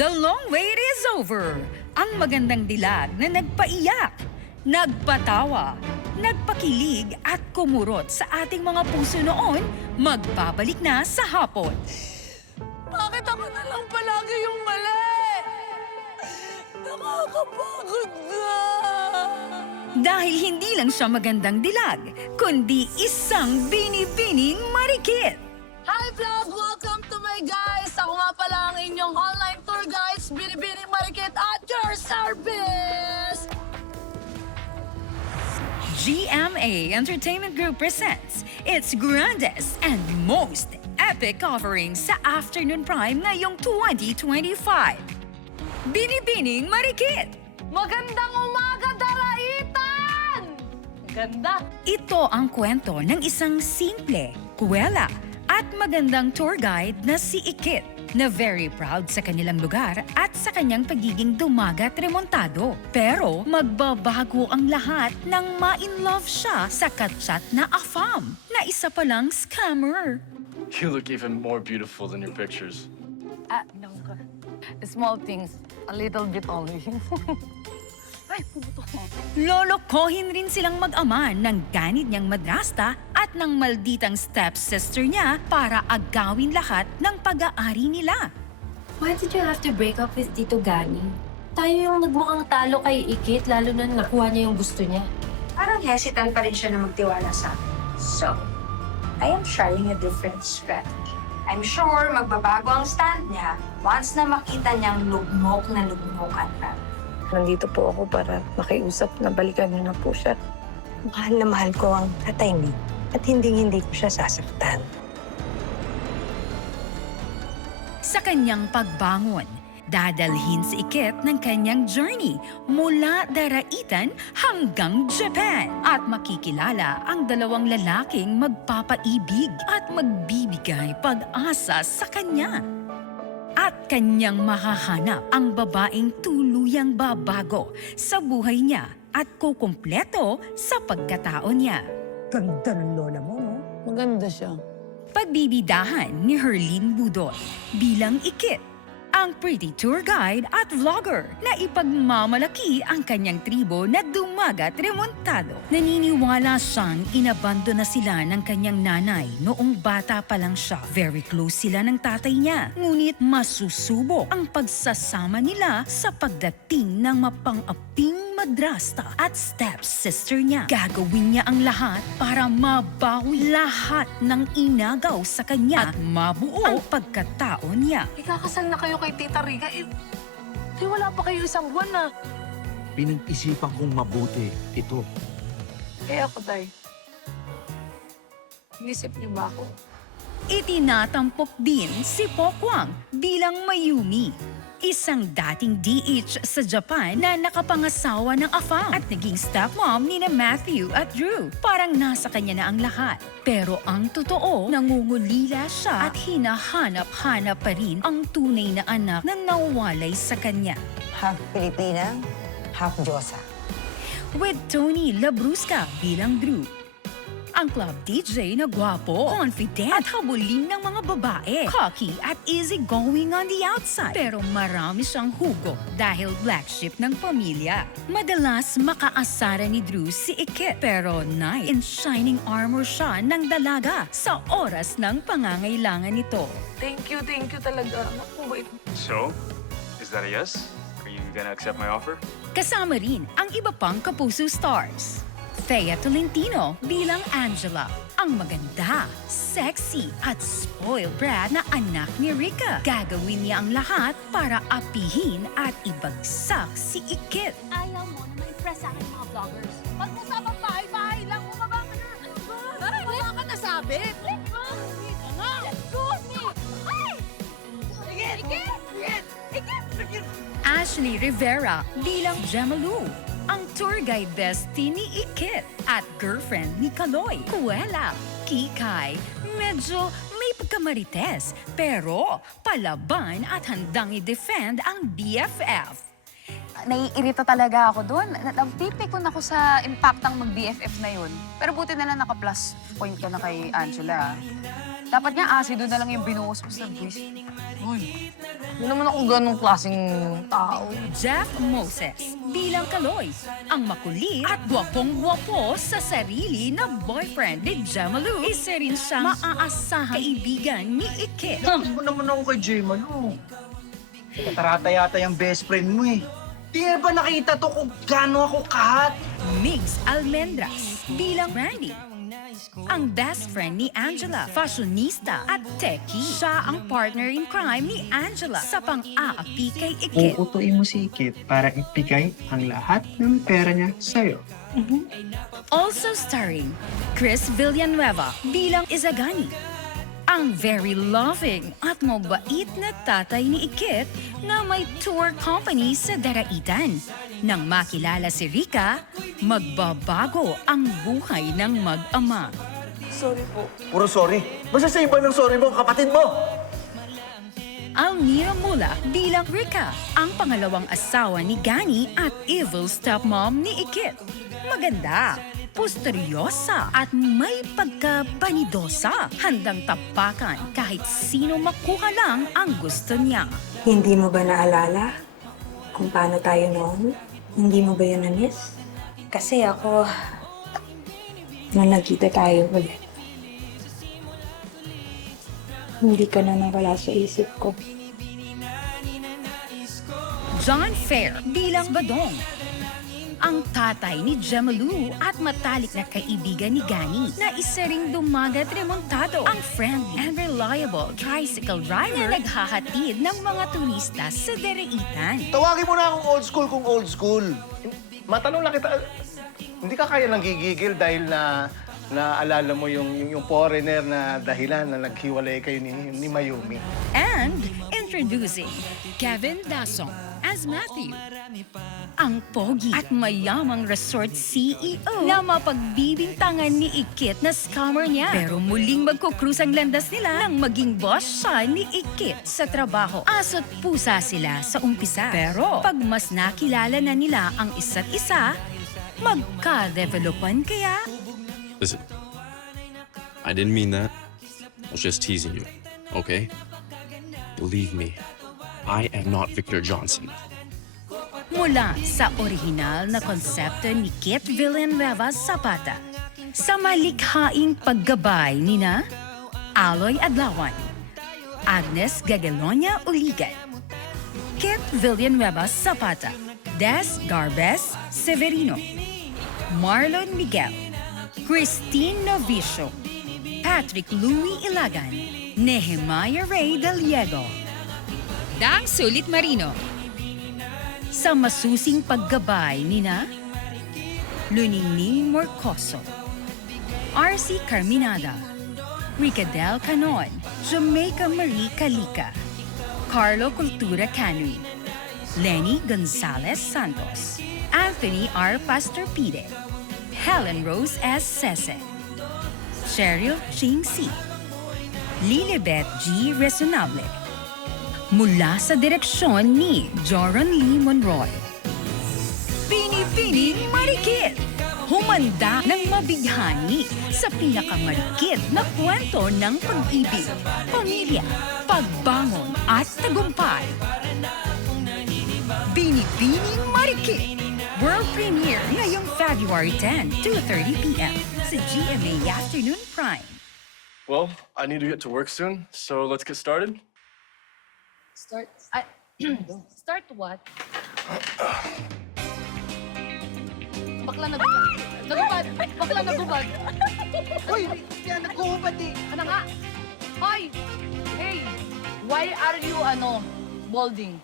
The long wait is over. Ang magandang dilag na nagpaiyak, nagpatawa, nagpakilig at kumurot sa ating mga puso noon, magbabalik na sa hapon. Bakit ako na lang palagi yung mali? Nakakapagod na. Dahil hindi lang siya magandang dilag, kundi isang binibining marikit. Hi vlog! Welcome to my guys! Ako nga pala ang inyong online tour guides, Binibining Marikit at your service! GMA Entertainment Group presents its grandest and most epic offering sa afternoon prime ngayong 2025. Binibining Marikit! Magandang umaga, Daraitan! Ganda! Ito ang kwento ng isang simple, kuwela at magandang tour guide na si Ikit na very proud sa kanilang lugar at sa kanyang pagiging dumagat remontado. Pero magbabago ang lahat nang ma-in-love siya sa kachat na afam na isa palang scammer. You look even more beautiful than your pictures. No. Small things, a little bit only. Ay, pumutok. Lolokohin rin silang mag-ama ng ganid niyang madrasta at ng malditang stepsister niya para agawin lahat ng pag-aari nila. Why did you have to break up with Tito Gani? Tayo yung nagmukhang talo kay Ikit, lalo na nakuha niya yung gusto niya. Parang hesitant pa rin siya na magtiwala sa akin. So, I am trying a different strategy. I'm sure magbabago ang stand niya once na makita niyang lugmok na lugmokan na. Nandito po ako para makiusap na balikan niyo na po siya. Mahal na mahal ko ang tatay ni at hindi ko siya sasaktan. Sa kanyang pagbangon, dadalhin si Ikit ng kanyang journey mula Daraitan hanggang Japan at makikilala ang dalawang lalaking magpapaibig at magbibigay pag-asa sa kanya. At kanyang mahahanap ang babaeng tuluyang babago sa buhay niya at kukumpleto sa pagkatao niya. Ganda ng lola mo, no? Maganda siya. Pagbibidahan ni Herlene Budol bilang Ikit, ang pretty tour guide at vlogger na ipagmamalaki ang kanyang tribo na dumagat remontado. Naniniwala siyang inabando na sila ng kanyang nanay noong bata pa lang siya. Very close sila ng tatay niya. Ngunit masusubok ang pagsasama nila sa pagdating ng mapang-aping madrasta at stepsister niya. Gagawin niya ang lahat para mabawi lahat ng inagaw sa kanya at mabuo ang pagkatao niya. Ikakasal na kayo kay Tita Riga. Wala pa kayo isang buwan na. Pinag-isipan kong mabuti ito. Eh ako, Tay. Inisip niyo ba ako? Itinatampok din si Pokwang bilang Mayumi, isang dating DH sa Japan na nakapangasawa ng afam at naging stepmom ni na Matthew at Drew. Parang nasa kanya na ang lahat. Pero ang totoo, nangungulila siya at hinahanap-hanap pa rin ang tunay na anak na nawalay sa kanya. Half Pilipina, half Diyosa. With Tony Labrusca bilang Drew, ang club DJ na gwapo, confident at habulin ng mga babae. Cocky at easygoing on the outside. Pero marami siyang hugot dahil black sheep ng pamilya. Madalas makaasara ni Drew si Ikit. Pero knight in shining armor siya ng dalaga sa oras ng pangangailangan nito. Thank you talaga. Naku, wait. So, is that a yes? Are you gonna accept my offer? Kasama rin ang iba pang Kapuso stars. Thea Tolentino bilang Angela, ang maganda, sexy at spoiled brat na anak ni Rica. Gagawin niya ang lahat para apihin at ibagsak si Ikit. Ayaw mo na ma-impress sa akin mga vloggers. Pag-usapang bahay-bahay lang, bumaba ka na. Ano ba? Wala ka nasabit. Hindi ka nga. Excuse me. Ay! Sige. Ashley Rivera bilang Gemalu, ang tour guide bestie ni Ikit at girlfriend ni Kaloy. Kuwela, Kikay, medyo may pagkamarites pero palaban at handang i-defend ang BFF. Naiirita talaga ako doon. Nagpipikon ako sa impactang mag-BFF na yun. Pero buti na lang naka-plus point ka na kay Angela. Dapat nga asido na lang yung binuhos mo sa buwis. Uy, hindi naman ako ganong klaseng tao. Jeff Moses bilang Kaloy, ang makulit at gwapong-gwapo sa sarili na boyfriend ni Jemalu. Isa rin siyang maaasahang kaibigan ni Ikit. Mo naman ako kay Jema, no? Katarata yata yung best friend mo eh. Di ba nakita to kung gaano ako kahat? Migs Almendras bilang Randy. Ang best friend ni Angela, fashionista at techie. Siya ang partner in crime ni Angela sa pang-aapi kay Ikit. Uutuin mo si Ikit para ipigay ang lahat ng pera niya sa'yo. Also starring Chris Villanueva bilang Izagani. Ang very loving at mabait na tatay ni Ikit na may tour company sa Daraitan. Nang makilala si Rika, magbabago ang buhay ng mag-ama. Puro sorry. Basta sa iba ng sorry mo, kapatid mo! Almira Mula bilang Rika, ang pangalawang asawa ni Gani at evil stepmom ni Ikit. Maganda, pusteryosa at may pagka-banidosa. Handang tapakan kahit sino makuha lang ang gusto niya. Hindi mo ba naalala kung paano tayo noon? Hindi mo ba yun na-miss? Kasi ako, nung nagkita tayo ulit, hindi ka na nawala sa isip ko. John Fair bilang Badong. Ang tatay ni Jemalu at matalik na kaibigan ni Gani na isa ring dumagat remontado. Ang friendly and reliable tricycle rider na naghahatid ng mga turista sa Daraitan. Tawagin mo na akong old school kung old school. Matanong lang kita, hindi ka kaya nang gigigil dahil naalala mo yung foreigner na dahilan na naghiwalay kayo ni Mayumi. And introducing Kevin Dasong as Matthew. Ang pogi at mayamang resort CEO na mapagbibintangan ni Ikit na scammer niya. Pero muling magkukrus ang landas nila nang maging boss siya ni Ikit sa trabaho. Aso't pusa sila sa umpisa. Pero pag mas nakilala na nila ang isa't isa, magka-developan kaya? Listen, I didn't mean that. I was just teasing you, okay? Believe me, I am not Victor Johnson. Mula sa orihinal na konsepto ni Kit Villanueva Zapata sa malikhaing paggabay nina Aloy Adlawan, Agnes Gagalonia Uligan, Kit Villanueva Zapata, Des Garbes Severino, Marlon Miguel, Christine Novicio, Patrick Louis Ilagan, Nehemiah Ray Daliego, Dang Sulit Marino. Sa masusing paggabay nina Luningning Morcoso, RC Carminada, Ricadel Canon, Jamaica Marie Calica, Carlo Cultura Canui, Lenny Gonzalez Santos, Anthony R. Pastorpide, Helen Rose S. Sese, Cheryl Ching C, Lilibet G. Resonable. Mula sa direksyon ni Joran Lee Monroy. Pinipining Marikit! Humanda ng mabighani sa pinakamarikit na kwento ng pag-ibig, pamilya, pagbangon at tagumpay. Binibining Marikit! World premiere ngayong February 10, 2:30 p.m. sa GMA Afternoon Prime. Well, I need to get to work soon, so let's get started. Start what? Bakla nagubad. Nagubad! Bakla nagubad! Uy, yan, nagkuhubad eh. Ano nga? Hoy! Hey! Why are you, balding?